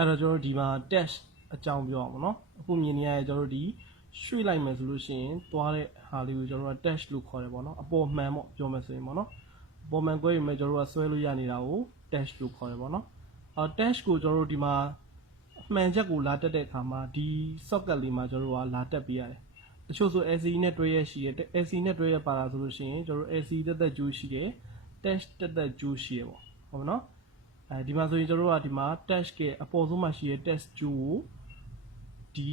အဲ့တော့ကျွန်တော်တို့ဒီမှာ test အကြောင်းပြောအောင်နော်အခုမြင်နေရတဲ့ကျွန်တော်တို့ဒီရွှေ့လိုက်မယ်ဆိုလို့ရှိရင်သွားတဲ့ဟာလေးကိုကျွန်တော်တို့ test လို့ခေါ်တယ်ပေါ့နော်အပေါ်မှန်ပေါ့ပြောမယ်ဆိုရင်ပေါ့နော်အပေါ်မှန်ကွဲရင်လည်းကျွန်တော်တို့ကဆွဲလို့ရနေတာကို test လို့ခေါ်တယ်ပေါ့နော်test ကိုကျွန်တော်တို့ဒီမှာမှန်ချက်ကိုလာတက်တဲ့အခါမှာဒီ socket လေးမှာကျွန်တော်တို့ကလာတက်ပေးရတယ်တချို့ဆို LCD နဲ့တွဲရရှိတယ် LCD နဲ့တွဲရပါတာဆိုလို့ရှိရင်ကျွန်တော်တို့ LCD တက်တက်ကျိုးရှိတယ် test တက်တက်ကျိုးရှိတယ်ပေါ့ဟုတ်နော်ဒီမှာဆိုရင်ကျွန်တော်တို့ကဒီမှာ test ရဲ့အပေါ်ဆုံးမှာရှိတဲ့ test ကျိုးကိုဒီ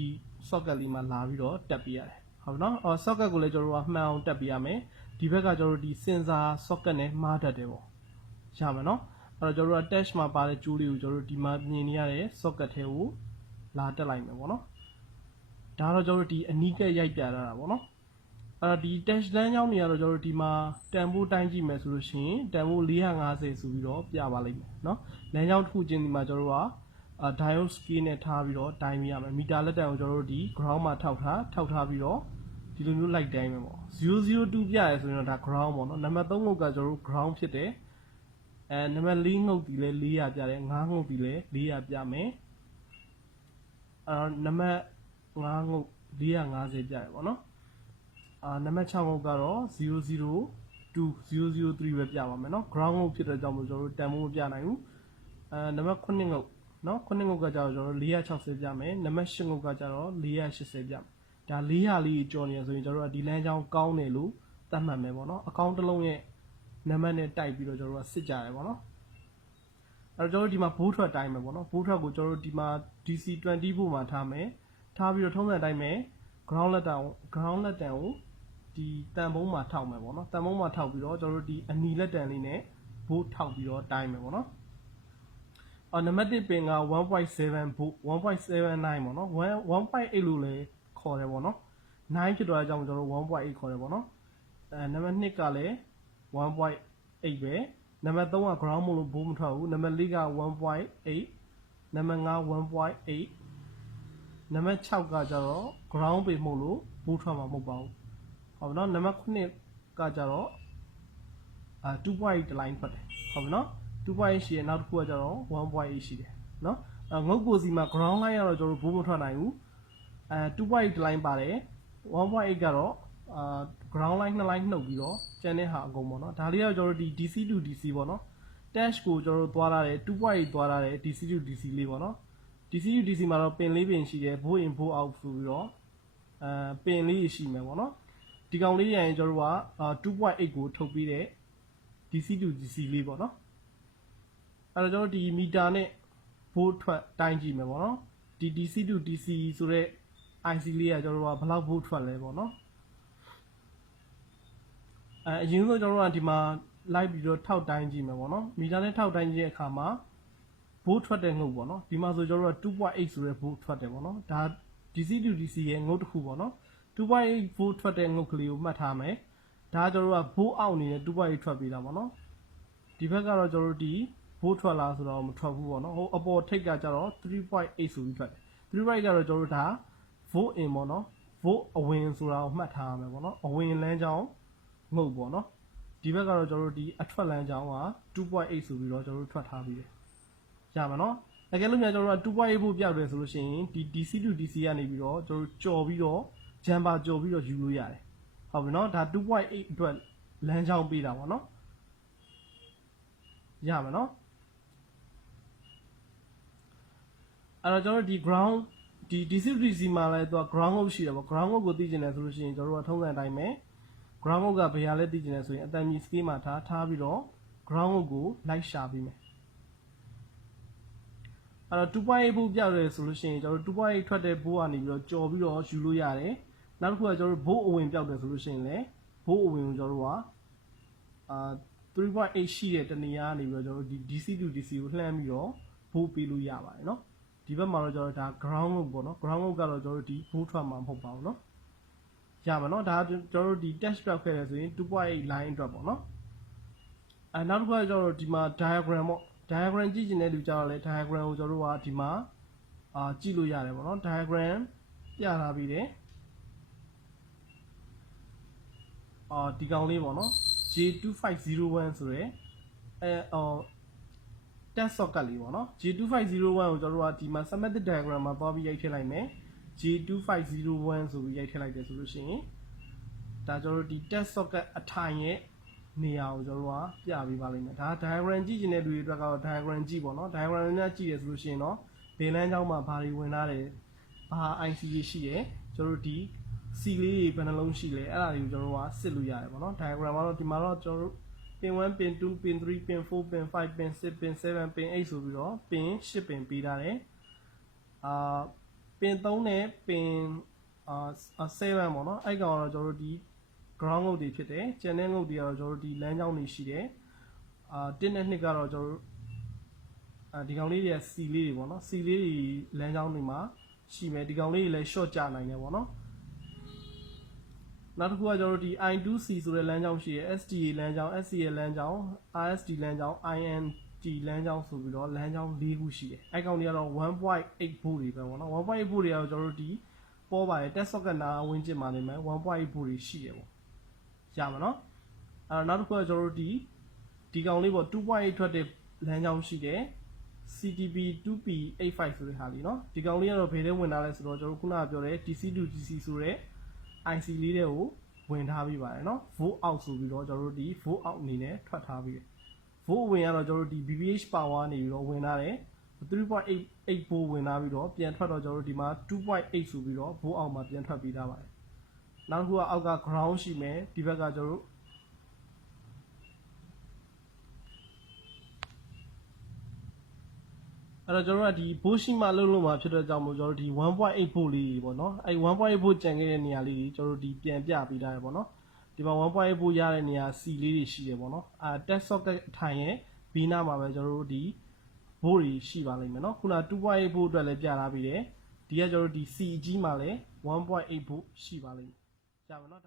socket လေးမှာလာပြီးတော့တက်ပေးရတယ်ဟုတ်နော်socket ကိုလည်းကျွန်တော်တို့ကမှန်အောင်တက်ပေးရမယ်ဒီဘက်ကကျွန်တော်တို့ဒီ sensor socket နဲ့မှားတတ်တယ်ပေါ့ရမယ်နော်အဲ့တော့ကျွန်တော်တို့က test မှာပါတဲ့ကျိုးလေးကိုကျွန်တော်တို့ဒီမှာမြင်နေရတဲ့ socket ထဲကိုလာတက်လိုက်မယ်ပေါ့နော်ဒါတော့ကျွန်တော်တို့ဒီအနီးကပ်ရိုက်ပြတာပေါ့နော်အဲ့တော့ဒီ test လမ်းကြောင်းတွေကတော့ကျွန်တော်တို့ဒီမှာတန်ဖိုးတိုင်းကြည့်မယ်ဆိုလို့ရှိရင်တန်ဖိုး450ဆိုပြီးတော့ပြပါလိမ့်မယ်เนาะလမ်းကြောင်းတစ်ခုချင်းဒီမှာကျွန်တော်တို့ကdiode scale နဲ့ထားပြီးတော့တိုင်းပြရမယ်မီတာလက်တံကိုကျွန်တော်တို့ဒီ ground မှာထောက်ထားပြီးတော့ဒီလိုမျိုးလိုက်တိုင်းမယ်ပေါ့002ပြရဲဆိုရင်တော့ဒါ ground ပေါ့เนาะနံပါတ်3ငုတ်ကကျွန်တော်တို့ ground ဖြစ်တယ်နံပါတ်4ငုတ်ဒီလဲ400ပြတယ်5ငုတ်ဒီလဲ400ပြမယ်နံပါတ်5ငုတ်450ပြတယ်ပေါ့เนาะနံပါတ်6ငုတ်ကတော့002 003ပဲပြပါမယ်เนาะ ground ငုတ်ဖြစ်တဲ့ကြောင့်မို့ကျွန်တော်တို့တန်ဖိုးမပြနိုင်ဘူးနံပါတ်9ငုတ်เนาะ9ငုတ်ကကျတော့ကျွန်တော်တို့460ပြမယ်နံပါတ်10ငုတ်ကကျတော့480ပြမယ်ဒါ400လေးကြော်နေရဆိုရင်ကျွန်တော်တို့ကဒီလမ်းကြောင်းကောင်းတယ်လို့သတ်မှတ်မယ်ပေါ့เนาะအကောင့်တစ်လုံးရဲ့နံပါတ်နဲ့တိုက်ပြီးတော့ကျွန်တော်တို့ကစစ်ကြရတယ်ပေါ့เนาะအဲ့တော့ကျွန်တော်တို့ဒီမှာဘိုးထွက်တိုင်းမယ်ပေါ့เนาะဘိုးထွက်ကိုကျွန်တော်တို့ဒီမှာ DC20 ဘို့မှာထားမယ်ထားပြီးတော့ထုံးစံတိုင်းမယ် ground လက်တံကိုဒီတန်ဖုံးမှာထောက်မယ်ပေါ့နော်တန်ဖုံးမှာထောက်ပြီးတော့ကျွန်တော်တို့ဒီအနီလက်တံလေးနဲ့ဘိုးထောက်ပြီးတော့တိုင်းမယ်ပေါ့နော်နံပါတ်1ပင်က 1.7 ဘို့ 1.79 ပေါ့နော်1.8လို့လည်းခေါ်တယ်ပေါ့နော်9ဖြစ်သွားတဲ့အကြောင်းကျွန်တော်တို့1.8ခေါ်တယ်ပေါ့နော်နံပါတ်2ကလည်း1.8ပဲနံပါတ်3က ground မို့လို့ဘိုးမထွက်ဘူးနံပါတ်4က 1.8 နံပါတ်5 1.8 နံပါတ်6ကကျတော့ ground ပေမို့လို့ဘိုးထွက်မှာမဟုတ်ပါဘူးဟုတ်ပြီနော်နံပါတ်9ကကျတော့2.8 line ထွက်တယ်ဟုတ်ပြီနော်2.8ရှိရနောက်တစ်ခုကကျတော့1.8ရှိတယ်နော်ငုတ်ကိုစီမှာ ground line ကတော့ကျွန်တော်တို့ဘိုးမထွက်နိုင်ဘူး2.8 line ပါတယ်1.8ကတော့ground line 2 line နှုတ်ပြီးတော့ကျန်တဲ့ဟာအကုန်ပေါ့နော်ဒါလေးကတော့ကျွန်တော်တို့ဒီ DC to DC ပေါ့နော် dash ကိုကျွန်တော်တို့သွားရတယ်2.8သွားရတယ် DC to DC လေးပေါ့နော် DC to DC မှာတော့ပင်လေးပင်ရှိတယ်ဘိုးinဘိုး out ဆိုပြီးတော့ပင်လေးရှိမယ်ပေါ့နော်ဒီကောင်လေးရရင်ကျွန်တော်တို့က2.8ကိုထုတ်ပြီးတဲ့ DC to DC လေးပေါ့နော်အဲ့တော့ကျွန်တော်ဒီမီတာနဲ့ဘိုးထွက်တိုင်းကြည့်မယ်ပေါ့နော်ဒီ DC to DC ဆိုတဲ့ IC လေးကကျွန်တော်တို့ကဘယ်လောက်ဘိုးထွက်လဲပေါ့နော်အရင်ဆုံးကျွန်တော်တို့ကဒီမှာလိုက်ပြီးတော့ထောက်တိုင်းကြည့်မယ်ပေါ့နော်မီတာနဲ့ထောက်တိုင်းကြည့်တဲ့အခါမှာဘိုးထွက်တဲ့ငုတ်ပေါ့နော်ဒီမှာဆိုကျွန်တော်တို့က 2.8 ဆိုတဲ့ဘိုးထွက်တယ်ပေါ့နော်ဒါ DC to DC ရဲ့ငုတ်တစ်ခုပေါ့နော်2.8 volt ထွက်တဲ့ငုတ်ကလေးကိုမှတ်ထားမယ်ဒါကကျွန်တော်တို့က volt အောက်နေတဲ့2.8ထွက်ပေးတာပေါ့နော်ဒီဘက်ကတော့ကျွန်တော်တို့ဒီ volt ထွက်လာဆိုတော့မထွက်ဘူးပေါ့နော်ဟိုအပေါ်ထိပ်ကကျတော့3.8ဆိုပြီးထွက်တယ်3.8ကတော့ကျွန်တော်တို့ဒါ volt in ပေါ့နော် volt အဝင်ဆိုတာကိုမှတ်ထားရမယ်ပေါ့နော်အဝင်လမ်းကြောင်းငုတ်ပေါ့နော်ဒီဘက်ကတော့ကျွန်တော်တို့ဒီအထွက်လမ်းကြောင်းက2.8ဆိုပြီးတော့ကျွန်တော်တို့ထွက်ထားပြီးတယ်ရပါနော်တကယ်လို့များကျွန်တော်တို့က2.8 volt ပြောက်တယ်ဆိုလို့ရှိရင်ဒီ DC to DC ကနေပြီးတော့ကျွန်တော်တို့ကြော်ပြီးတော့ဂျမ်ပါကြော်ပြီးတော့ယူလို့ရတယ်ဟုတ်ပြီနော်ဒါ 2.8 အတွက်လမ်းကြောင်းပေးတာပေါ့နော်ရမယ်နော်အဲ့တော့ကျွန်တော်တို့ဒီ ground ဒီ DC to DC မှာလည်းသူက ground ငုတ်ရှိတယ်ပေါ့ ground ငုတ်ကိုသိကျင်တယ်ဆိုလို့ရှိရင်ကျွန်တော်တို့ကထုံးစံအတိုင်းပဲ ground ငုတ်ကဘယ်ဟာလဲသိကျင်တယ်ဆိုရင်အတန်ကြီး scale မှာထားပြီးတော့ ground ငုတ်ကိုလိုက်ရှာပေးမယ်အဲ့တော့2.8 volt ပြောက်တယ်ဆိုလို့ရှိရင်ကျွန်တော်တို့2.8 ထွက်တဲ့ဘိုးကနေပြီးတော့ကြော်ပြီးတော့ယူလို့ရတယ်နောက်တစ်ခုကကျွန်တော်တို့ဘိုးအဝင်ပြောက်တယ်ဆိုလို့ရှိရင်လည်းဘိုးအဝင်ကိုကျွန်တော်တို့က3.8 ရှိတဲ့တနေရာကနေပြီးတော့ကျွန်တော်တို့ဒီ DC to DC ကိုလှမ်းပြီးတော့ဘိုးပေးလို့ရပါတယ်เนาะဒီဘက်မှာတော့ကျွန်တော်တို့ဒါ ground ငုတ်ပေါ့เนาะ ground ငုတ်ကတော့ကျွန်တော်တို့ဒီဘိုးထွက်မှာမဟုတ်ပါဘူးเนาะရပါเนาะဒါကျွန်တော်တို့ဒီ test ပြောက်ခဲ့တယ်ဆိုရင် 2.8 line အတွက်ပေါ့เนาะနောက်တစ်ခုကကျွန်တော်တို့ဒီမှာ diagram ပေါ့ diagram ကြည့်ချင်တဲ့လူကြတော့လေ diagram ကိုကျွန်တော်တို့ကဒီမှာကြည့်လို့ရတယ်ပေါ့เนาะ diagram ပြထားပြီးတယ်ဒီကောင်လေးပေါ့နော် J2501 ဆိုရယ် test socket လေးပေါ့နော် J2501 ကိုကျွန်တော်တို့ကဒီမှာ schematic diagram မှာသွားပြီးရိုက်ထည့်လိုက်မယ် J2501 ဆိုပြီးရိုက်ထည့်လိုက်တယ်ဆိုလို့ရှိရင်ဒါကျွန်တော်တို့ဒီ test socket အထိုင်ရဲ့နေရာကိုကျွန်တော်တို့ကပြပေးပါလိမ့်မယ်ဒါ diagram ကြည့်နေတဲ့လူတွေအတွက်ကတော့ diagram ကြည့်ပေါ့နော် diagram နဲ့ကြည့်ရဆိုလို့ရှိရင်တော့ဘယ်လမ်းကြောင်းမှာဘာတွေဝင်ထားတယ်ဘာ IC တွေရှိတယ်ကျွန်တော်တို့ဒီ C လေးတွေဘယ်နှလုံးရှိလဲအဲ့ဒါတွေကိုကျွန်တော်တို့ကစစ်လို့ရတယ်ပေါ့နော် diagram မှာတော့ဒီမှာတော့ကျွန်တော်တို့ pin 1 pin 2 pin 3 pin 4 pin 5 pin 6 pin 7 pin 8ဆိုပြီးတော့ pin 10 pin ပေးထားတယ်pin 3နဲ့ pin 7ပေါ့နော်အဲ့ကောင်တော့ကျွန်တော်တို့ဒီ ground ငုတ်တွေဖြစ်တယ်ကျန်တဲ့ငုတ်တွေကတော့ကျွန်တော်တို့ဒီလမ်းကြောင်းတွေရှိတယ်1နဲ့2ကတော့ကျွန်တော်တို့ဒီကောင်လေးတွေက C လေးတွေပေါ့နော် C လေးတွေလမ်းကြောင်းတွေမှာရှိမယ်ဒီကောင်လေးတွေလည်း short ကြနိုင်တယ်ပေါ့နော်နောက်တစ်ခုကကျွန်တော်တို့ဒီ I2C ဆိုတဲ့လမ်းကြောင်းရှိရယ် STA လမ်းကြောင်း SCA လမ်းကြောင်း RST လမ်းကြောင်း INT လမ်းကြောင်းဆိုပြီးတော့လမ်းကြောင်း၄ခုရှိတယ်အဲ့ကောင်တွေကတော့ 1.8 volt တွေပဲပေါ့နော် 1.8 volt တွေကတော့ကျွန်တော်တို့ဒီပေါ်ပါတယ် test socket နာဝင်းကျင်မှာနေမယ် 1.8 volt တွေရှိရပေါ့ရမှာနော်အဲ့တော့နောက်တစ်ခုကကျွန်တော်တို့ဒီကောင်လေးပေါ့ 2.8 ထွက်တဲ့လမ်းကြောင်းရှိတယ် CTP 2P85 ဆိုတဲ့ဟာလေးเนาะဒီကောင်လေးကတော့ဘယ်ထဲဝင်ထားလဲဆိုတော့ကျွန်တော်ခုနကပြောတဲ့ DC to DC ဆိုတဲ့ IC လေးတွေကိုဝင်ထားပြီးပါတယ်เนาะ volt out ဆိုပြီးတော့ကျွန်တော်တို့ဒီ volt out အနေနဲ့ထွက်ထားပြီးတယ် volt ဝင်ရတော့ကျွန်တော်တို့ဒီ BPH power နေပြီးတော့ဝင်ထားတယ် 3.8 volt ဝင်ထားပြီးတော့ပြန်ထွက်တော့ကျွန်တော်တို့ဒီမှာ 2.8 ဆိုပြီးတော့ volt out မှာပြန်ထွက်ပြီးသားပါတယ်နောက်တစ်ခုကအောက်က ground ရှိမယ်ဒီဘက်ကကျွန်တော်တို့အဲ့တော့ကျွန်တော်တို့ကဒီ volt ရှိမှလုံးလုံးမှာဖြစ်တဲ့ကြောင့်မို့ကျွန်တော်တို့ဒီ 1.8 volt လေးပေါ့နော်အဲ့ 1.8 volt ကျန်ခဲ့တဲ့နေရာလေးကြီးကျွန်တော်တို့ဒီပြန်ပြပေးထားရပေါ့နော်ဒီမှာ 1.8 volt ရတဲ့နေရာ C လေးတွေရှိတယ်ပေါ့နော်test socket အထိုင်ရဲ့ဘီနာမှာပဲကျွန်တော်တို့ဒီ volt တွေရှိပါလိမ့်မယ်နော်ခုန 2.8 volt အတွက်လည်းပြထားပြီးတယ်ဒီကကျွန်တော်တို့ဒီ C ကြီးမှာလည်း 1.8 volt ရှိပါလိမ့်မယ်ကြာပါနော်